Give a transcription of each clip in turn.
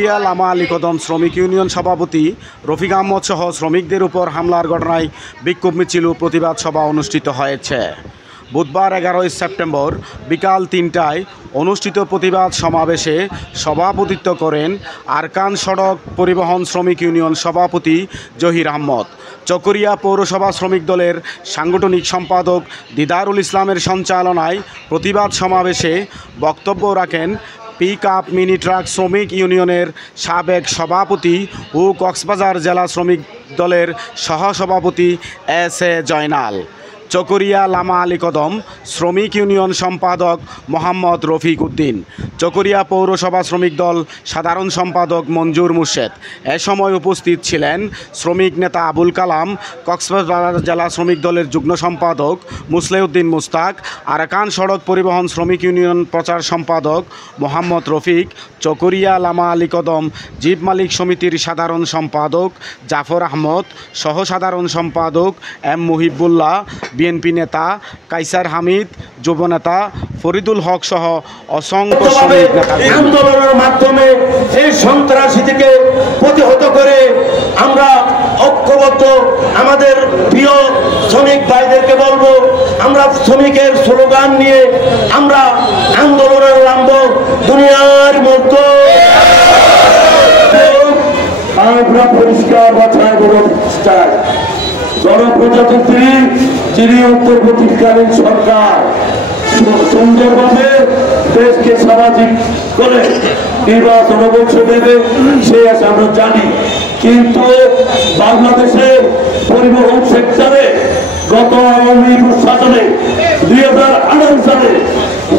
লামা আলী কদম শ্রমিক ইউনিয়ন সভাপতি রফিক আহমদ সহ শ্রমিকদের উপর হামলার ঘটনায় বিক্ষোভ মিছিল ও প্রতিবাদ সভা অনুষ্ঠিত হয়েছে। বুধবার 11 সেপ্টেম্বর বিকাল 3টায় অনুষ্ঠিত প্রতিবাদ সমাবেশে সভাপতিত্ব করেন আরকান সড়ক পরিবহন শ্রমিক ইউনিয়ন সভাপতি জহির আহমদ। চকরিয়া পৌরসভা শ্রমিক দলের সাংগঠনিক সম্পাদক দিদারুল ইসলামের সঞ্চালনায় প্রতিবাদ সমাবেশে বক্তব্য রাখেন পিক আপ মিনি ট্রাক শ্রমিক ইউনিয়নের সাবেক সভাপতি ও কক্সবাজার জেলা শ্রমিক দলের সহসভাপতি এস.এ. জয়নাল। চকরিয়া লামা আলী কদম শ্রমিক ইউনিয়ন সম্পাদক মোহাম্মদ রফিক উদ্দিন, চকরিয়া পৌরসভা শ্রমিক দল সাধারণ সম্পাদক মঞ্জুর মুর্শেদ। এ সময় উপস্থিত ছিলেন শ্রমিক নেতা আবুল কালাম, কক্সবাজার জেলা শ্রমিক দলের যুগ্ম সম্পাদক মুসলেউদ্দিন মুস্তাক, আরাকান সড়ক পরিবহন শ্রমিক ইউনিয়ন প্রচার সম্পাদক মোহাম্মদ রফিক, চকরিয়া লামা আলী কদম জীব মালিক সমিতির সাধারণ সম্পাদক জাফর আহমদ, সহ সাধারণ সম্পাদক এম মুহিবুল্লাহ, বিএনপি নেতা কাইসার হামিদ, যুবনেতা ফরিদুল হক সহ অসংখ্য শ্রমিক নেতা আন্দোলনের মাধ্যমে এই সন্ত্রাসীকে প্রতিহত করে আমরা ঐক্যবদ্ধ। আমাদের প্রিয় শ্রমিক ভাইদেরকে বলবো, আমরা শ্রমিকের স্লোগান নিয়ে আমরা আন্দোলনের নামব দুনিয়ার মধ্যে আমরা পরিষ্কার বাছাই চাই। জনপ্রজাতন্ত্রী যিনি অন্তর্বর্তীকালীন সরকার সুন্দরভাবে দেশকে সামাজিক করে নির্বাচন অবশ্যই দেবে, সে আছে আমরা জানি। কিন্তু বাংলাদেশের পরিবহন সেক্টরে গত আওয়ামী লীগ শাসনে 2018 সালে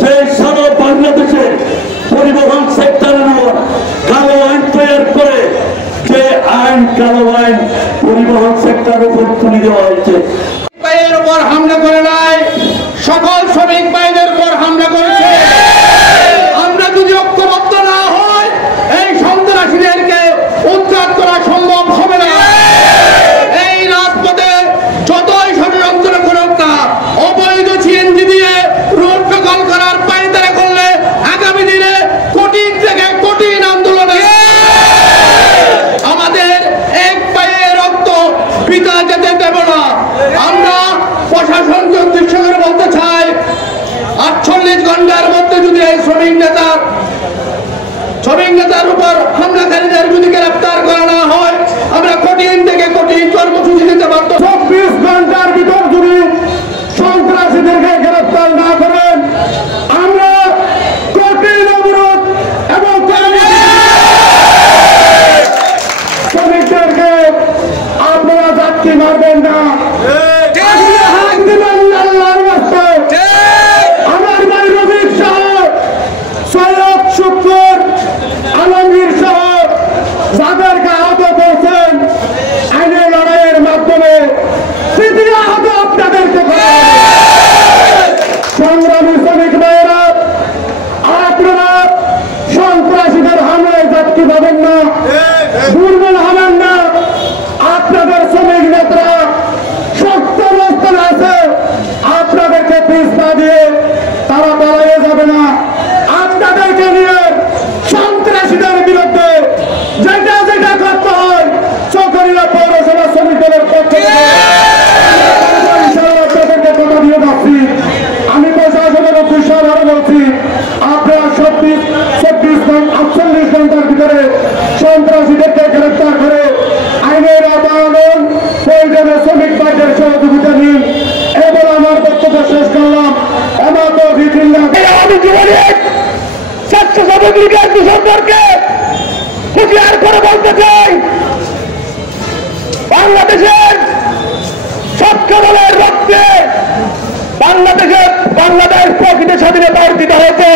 যে সারা বাংলাদেশে পরিবহন সেক্টরের উপর কালো আইন তৈরি করে যে আইন কালো আইন পরিবহন সেক্টরের উপর তুলে দেওয়া হয়েছে। ভাইয়ের উপর হামলা করে নাই, সকল শ্রমিক ভাইদের উপর হামলা করেছে। আমরা যদি ঐক্যবদ্ধ না হই, এই সন্ত্রাসীদেরকে উৎখাত করা সম্ভব হবে না। এই রাজপথে যতই ষড়যন্ত্র করুক না, অবৈধ সিএনজি দিয়ে রোড দখল করার পায়তারা করলে আগামী দিনে কঠিন থেকে কঠিন আন্দোলনে আমাদের এক পায়ে রক্ত পিতা যেতে দেব না। আমরা প্রশাসনকে উদ্দেশ্য করে বলতে চাই, 48 ঘন্টার মধ্যে যদি এই শ্রমিক নেতার উপর হামলাকারীদের যদি গ্রেফতার করা না হয়, আমরা কঠিন থেকে কঠিন কর্মসূচি দিতে বাধ্য। 24 ঘন্টার ভিতর যদি সন্ত্রাসীদেরকে গ্রেফতার না করেন, আমরা কঠিন অবরোধ এবং শ্রমিকদেরকে আপনারা যাত্রী মারবেন না, আমার ভাই রফিক সহ সৈয়দ শুক্কুর আলমগীর সহ যাদেরকে আহত করছেন আইনের লড়াইয়ের মাধ্যমে তৃতীয় আহত আপনাদেরকে সংগ্রামী শ্রমিক ভাইয়েরা, আপনারা সন্ত্রাসীদের হামলায় যাত্রী পাবেন না, দুর্বল হবেন না। আপনাদের শ্রমিক নেতারা শক্ত অবস্থানে আছে, আপনাদেরকে পিছপা দিয়ে তারা পালিয়ে যাবে না। আপনাদেরকে নিয়ে সন্ত্রাসীদের বিরুদ্ধে যেটা যেটা করতে হয় চকরিয়া পৌরসভা শ্রমিক দলের পক্ষে আপনাদেরকে কথা দিয়ে যাচ্ছি। আমি প্রশাসনের অফিসার আরো বলছি, আপনারা 48 ঘন্টার ভিতরে সন্ত্রাসীদেরকে গ্রেফতার করে আইনের আওতায় আনুন, প্রয়োজনে শ্রমিক ভাইদের সহযোগিতা নিন। এবার আমার বক্তব্য শেষ করলাম। আমি জীবনে ছাত্র সামগ্রিকের সম্পর্কে হুঁশিয়ার করে বলতে চাই, বাংলাদেশের ছাত্র দলের রক্তে বাংলাদেশ প্রকৃত স্বাধীনতা অর্জিত হয়েছে।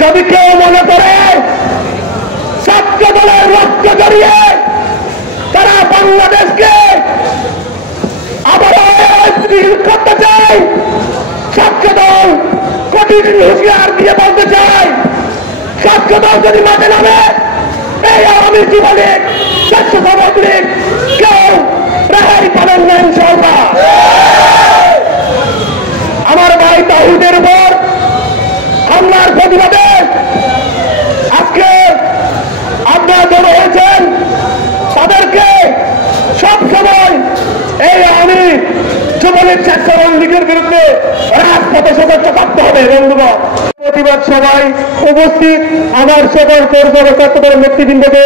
যদি কেউ মনে করে ছাত্র দলের রক্ত জড়িয়ে তারা বাংলাদেশকে আবার করতে চায়, ছাত্র দল কঠিন হুঁশিয়ার দিয়ে বলতে চায়, ছাত্র দল যদি মাঠে নামে এই আওয়ামী যুবলীগ ছাত্র সামগ্রিক কেউ রেহাই পাবেন না ইনশাআল্লাহ। আমার ভাই তাহিদের উপর হামলার প্রতিবাদে আজকে শ্রমিক স্বাস্থ্য লীগের বিরুদ্ধে রাজপথে সতর্ক থাকতে হবে বন্ধুগণ। প্রতিবাদ সভায় উপস্থিত আমার সকল কর্মকর্তাদের নেতৃবৃন্দকে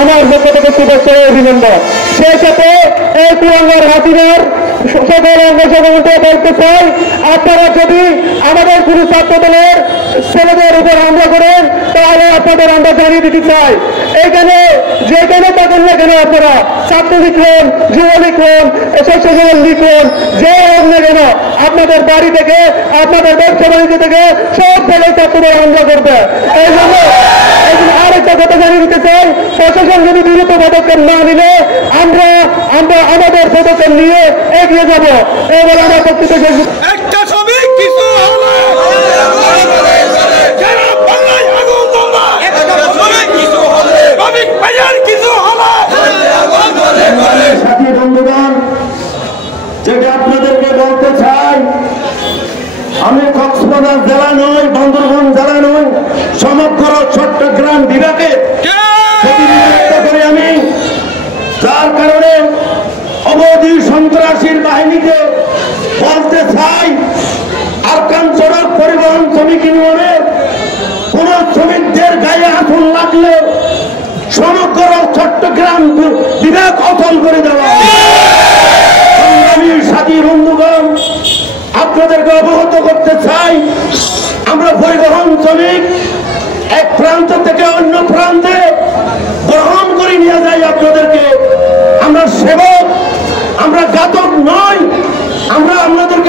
আমার পক্ষ থেকে শুভেচ্ছা ও অভিনন্দন। সেই সাথে এই তিরঙ্গার হাসিনার সকল অঙ্গ সংগঠনকে বলতে চাই, আপনারা যদি আমাদের কোনো ছাত্র দলের ছেলেদের উপর হামলা করেন তাহলে আপনাদের আমরা জানিয়ে দিতে চাই, এখানে যেখানে থাকেন না কেন আপনারা ছাত্রলীগ হন, যুবলীগ হন, স্বেচ্ছাসেবক লীগ হন, যে হোক না কেন আপনাদের বাড়ি থেকে আপনাদের ব্যবসা বাণিজ্য থেকে সব জায়গায় ছাত্রদের হামলা করবে। এই জন্য আরেকটা কথা জানিয়ে দিতে চাই, প্রশাসন যদি দ্রুত পদক্ষেপ না নিলে আমরা আমাদের পদক্ষেপ নিয়ে এগিয়ে যাব। এবার আমরা বক্তৃতা একটা শ্রমিক কিছু হলে যারা বাংলায় আগুন জ্বলবে, একটা শ্রমিক কিছু হলে শ্রমিক ভাইয়ের কিছু হলে। সাথী বন্ধুগণ, যেটা আপনাদেরকে বলতে চাই, আমি কক্সবাজার জেলা নই, বান্দরবান জেলা নই, সমগ্র চট্টগ্রাম বিভাগে প্রতিনিধিত্ব করি আমি। যার কারণে অবধি সন্ত্রাসীর বাহিনীকে বলতে চাই, আরকান সড়ক পরিবহন শ্রমিক ইউনিয়নের কোন শ্রমিকদের গায়ে আগুন লাগলে সমগ্র চট্টগ্রাম বিভাগ অচল করে দেওয়া। আমি সাথী বন্ধুগণ, আপনাদেরকে অবগত করতে চাই, আমরা পরিবহন শ্রমিক এক প্রান্ত থেকে অন্য প্রান্তে গ্রহণ করে নিয়ে যাই আপনাদেরকে। আমরা সেবক, আমরা ঘাতক নয়, আমরা আপনাদেরকে